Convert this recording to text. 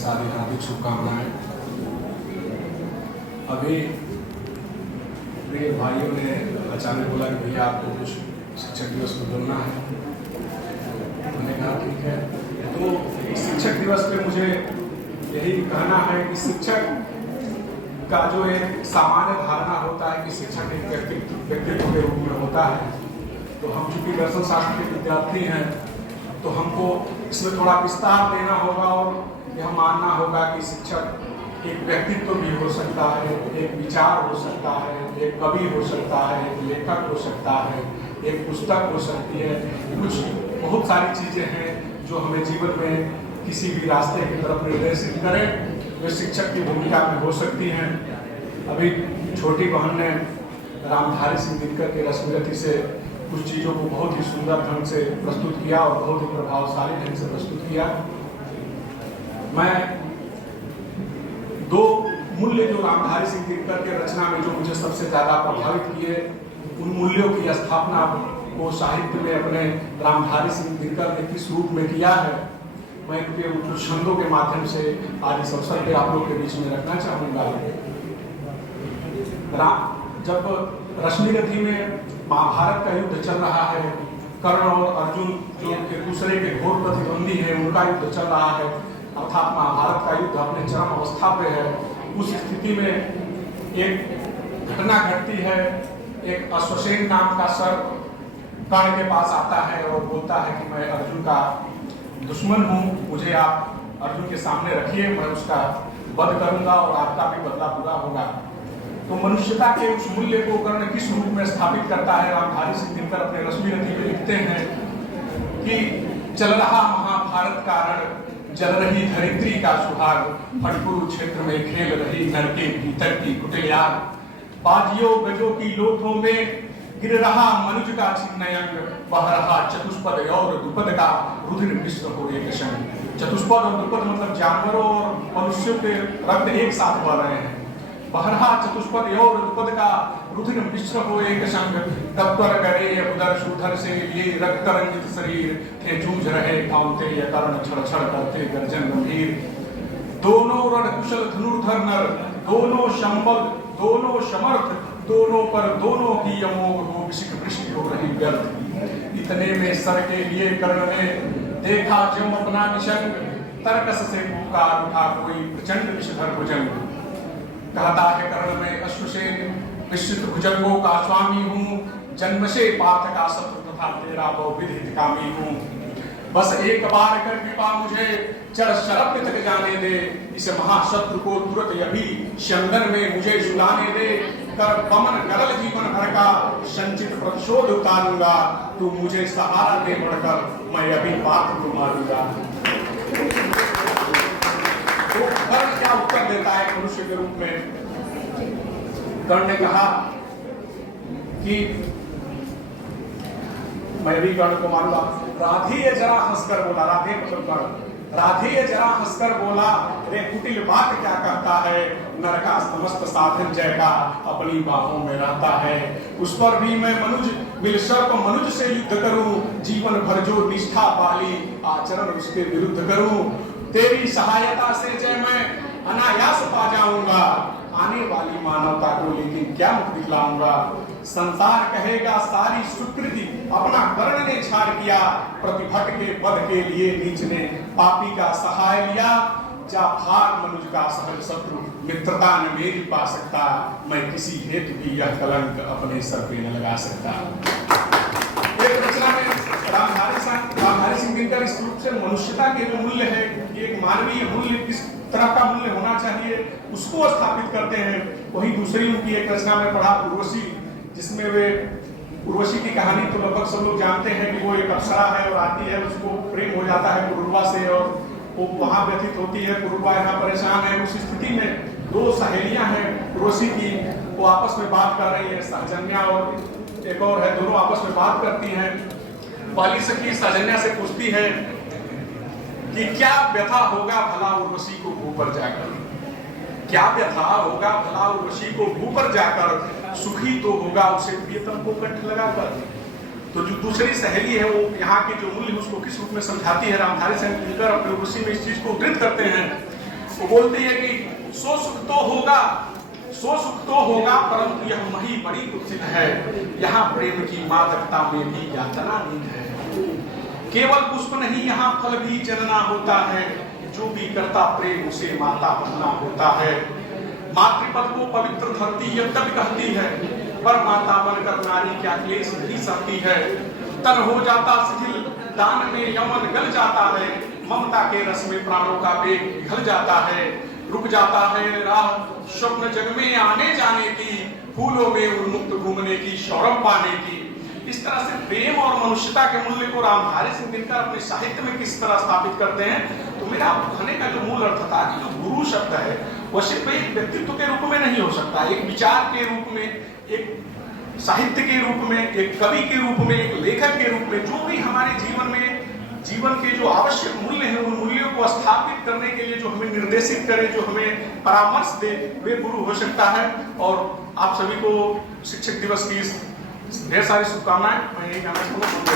सारी हार्दिक शुभकामनाएं। अभी प्रिय भाइयों ने अचानक बोला कि भैया आपको कुछ शिक्षक दिवस को बोलना है। मैंने कहा ठीक है। तो शिक्षक दिवस पे मुझे यही कहना है कि शिक्षक का जो एक सामान्य धारणा होता है कि शिक्षक एक व्यक्तित्व के रूप में होता है, तो हम चूंकि दर्शन शास्त्र के विद्यार्थी हैं तो हमको इसमें थोड़ा विस्तार देना होगा और यह मानना होगा कि शिक्षक एक व्यक्तित्व भी हो सकता है, एक विचार हो सकता है, एक कवि हो सकता है, एक लेखक हो सकता है, एक पुस्तक हो सकती है। कुछ बहुत सारी चीज़ें हैं जो हमें जीवन में किसी भी रास्ते की तरफ निर्देशित करें, वे शिक्षक की भूमिका में हो सकती हैं। अभी छोटी बहन ने रामधारी सिंह दिनकर के रश्मिरथी से कुछ चीज़ों को बहुत ही सुंदर ढंग से प्रस्तुत किया और बहुत ही प्रभावशाली ढंग से प्रस्तुत किया। मैं दो मूल्य जो रामधारी सिंह दिनकर के रचना में जो मुझे सबसे ज़्यादा प्रभावित किए, उन मूल्यों की स्थापना को साहित्य में अपने रामधारी सिंह दिनकर ने किस रूप में किया है, मैं उनके कुछ छंदों के माध्यम से आज इस अवसर पर आप लोग के बीच में रखना चाहूँगा। जब रश्मिरथी में महाभारत का युद्ध चल रहा है, कर्ण और अर्जुन जो एक दूसरे के घोर प्रतिद्वंदी हैं, उनका युद्ध चल रहा है, अर्थात महाभारत का युद्ध अपने चरम अवस्था पे है। उस स्थिति में एक घटना घटती है। एक अश्वसेन नाम का सर्प कर्ण के पास आता है और बोलता है कि मैं अर्जुन का दुश्मन हूँ, मुझे आप अर्जुन के सामने रखिए, मैं उसका वध करूंगा और आपका भी बदला पूरा होगा। तो मनुष्यता के उस मूल्य को कर्ण किस रूप में स्थापित करता है, रामधारी सिंह दिनकर अपने रश्मिरथी में लिखते हैं कि चल रहा महाभारत का रण, जल रही धरित्री का सुहाग, फटपुर क्षेत्र में खेल रही नर के भीतर की कुटियार, बाजियों गजों की लोथों में गिर रहा मनुज का छिन्नयंग, बह रहा चतुष्पद और द्विपद का रुधिर मिश्र हो एक संग। चतुष्पद और द्विपद मतलब जानवरों और मनुष्यों के रक्त एक साथ बह रहे हैं। बहरहा चतुष्पद और द्विपद का रुधिर मिश्र हो एक संग, तत्पर करे उदर शूधर से लिए रक्त रंजित शरीर, थे जूझ रहे कांतेय कर्ण छड़ छड़ करते गर्जन गंभीर। दोनों रण कुशल धनुर्धर नर, दोनों संबल, दोनों समर्थ, दोनों पर दोनों की अमोघ हो विशिख वृष्टि हो रही व्यर्थ। इतने में सर के लिए कर्ण ने देखा ज्यों अपना निशंग, तरकस से पुकार उठा कोई प्रचंड विषधर भुजंग। कहता है कर्ण में अश्वसेन, विस्तृत भुजंगों का स्वामी हूँ, जन्म से पार्थ का शत्रु तथा तेरा बहुविध कामी हूँ। बस एक बार कर कृपा मुझे चढ़ शरभ तक जाने दे, इस महाशत्रु को तुरंत अभी स्यंदन में मुझे सुलाने दे। कर पवन करल जीवन भर का संचित प्रतिशोध उतारूंगा, तू मुझे सहारा दे बढ़कर, मैं अभी पार्थ को मारूंगा। तो कर्ण क्या उत्तर देता है मनुष्य के रूप में? कर्ण ने कहा कि मैं भी कर्ण को मारूंगा। राधे जरा हंसकर बोला, राधे मतलब कर्ण, राधे जरा हंसकर बोला, रे कुटिल बात क्या कहता है, नर का समस्त साधन जय का अपनी बाहों में रहता है। उस पर भी मैं मनुज मिल सर्प मनुज से युद्ध करूं, जीवन भर जो निष्ठा पाली आचरण उसके विरुद्ध करूं। तेरी सहायता से जय मैं अनायास पा जाऊंगा, आने वाली मानवता को लेकिन क्या मुख दिखलाऊंगा। संसार कहेगा सारी स्वीकृति अपना कर्ण ने छाड़ किया, प्रतिभट के पद के लिए नीच ने पापी का सहाय लिया। जा भाग मनुज का सहज शत्रु, मित्रता न मेरी पा सकता, मैं किसी हेतु भी यह कलंक अपने सर पे न लगा सकता। एक रचना में रामधारी सिंह दिनकर इस रूप से मनुष्यता के जो मूल्य है, एक मानवीय मूल्य किस तरह का मूल्य होना चाहिए उसको स्थापित करते हैं। वही दूसरी उनकी एक रचना में पढ़ा उर्वशी, जिसमें वे उर्वशी की कहानी तो लगभग सब लोग जानते हैं कि वो एक अप्सरा है और आती है, उसको प्रेम हो जाता है पुरुरवा से और वो वहां व्यतीत होती है। पुरुरवा यहाँ परेशान है। उस स्थिति में दो सहेलियां हैं उर्वशी की, वो आपस में बात कर रही है, सहजन्या और एक और है, दोनों आपस में बात करती हैं। पहली सखी सहजन्या से पूछती है कि क्या व्यथा होगा भला उर्वशी को भू पर जाकर, क्या व्यथा होगा भला उर्वशी को भू पर जाकर, सुखी तो होगा उसे प्रियतम को कंठ लगाकर। तो जो दूसरी सहेली है वो यहाँ के जो मूल्य उसको किस रूप में समझाती है, रामधारी सिंह दिनकर अपने उर्वशी में इस चीज को उद्धृत करते हैं वो बोलती है कि सो सुख तो होगा परंतु यह मही बड़ी कुत्सित है, यहाँ प्रेम की मादकता में भी यातना नींद है। केवल पुष्प नहीं यहाँ फल भी जनना होता है, जो भी करता प्रेम उसे माता बनना होता है। मातृपद को पवित्र धरती यद्यपि कहती है, पर माता बनकर नारी क्या क्लेश नहीं सहती है। तन हो जाता शिथिल दान में यौवन गल जाता है, ममता के रस में प्राणों का वेग पिघल जाता है। रुक जाता है राह स्वप्न जग में आने जाने की, फूलों में उन्मुक्त घूमने की, सौरभ पाने की। इस तरह से प्रेम और मनुष्यता के मूल्य को रामधारी सिंह दिनकर अपने साहित्य में किस तरह स्थापित करते हैं। तो मेरा कहने का जो मूल अर्थ था कि जो गुरु शब्द है वह सिर्फ एक व्यक्तित्व के रूप में नहीं हो सकता, एक विचार के रूप में, एक साहित्य के रूप में, एक कवि के रूप में, एक लेखक के रूप में, जो भी हमारे जीवन के जो आवश्यक मूल्य हैं उन मूल्यों को स्थापित करने के लिए जो हमें निर्देशित करे, जो हमें परामर्श दे, वे गुरु हो सकता है। और आप सभी को शिक्षक दिवस की ढेर सारी शुभकामनाएं। मैं यही कहना चाहूँगा।